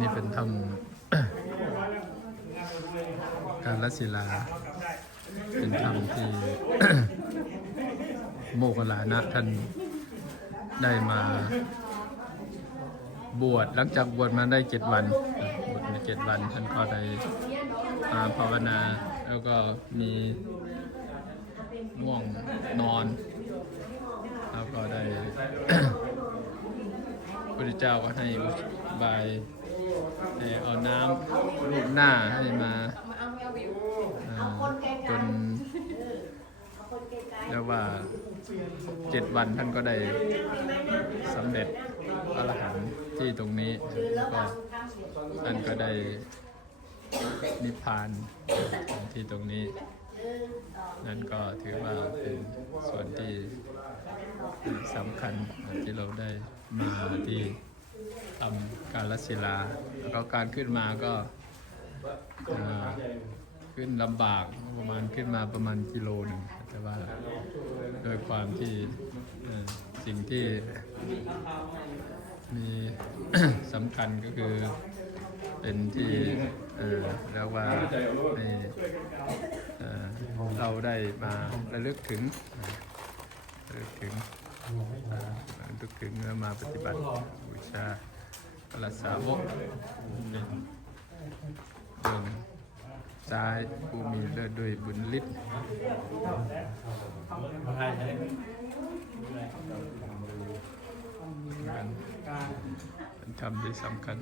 นี่เป็นถ้ำการลศิลา เป็นถ้ำที่โมกขลานะท่านได้มาบวชหลังจากบวชมาได้เจ็ดวันบวชมาเจ็ดวัน ท่านก็ได้มาภาวนา แล้วก็มีง่วงนอน แล้วก็ได้พระพุทธเจ้าก็ให้บาย เอาน้ำรูปหน้าให้มาอ่าจนเรียกว่าเจ็ดวันท่านก็ได้สำเร็จอรหันต์ที่ตรงนี้แล้วก็ท่านก็ได้นิพพานที่ตรงนี้ นั่นก็ถือว่าเป็นส่วนที่สำคัญที่เราได้มาที่ ทำการลศิลา แล้วก็การขึ้นมาก็ขึ้นลำบากประมาณขึ้นมาประมาณกิโลหนึ่งแต่ว่าโดยความที่สิ่งที่มีสำคัญก็คือเป็นที่เรียกว่าเเราได้มาระลึกถึงระลึกถึง ระลึกถึงแล้วมาปฏิบัติบูชาพระสาวกเป็นเบื้องซ้ายผู้มีเลือดด้วยบุญฤทธิ์เป็นธรรมที่สำคัญ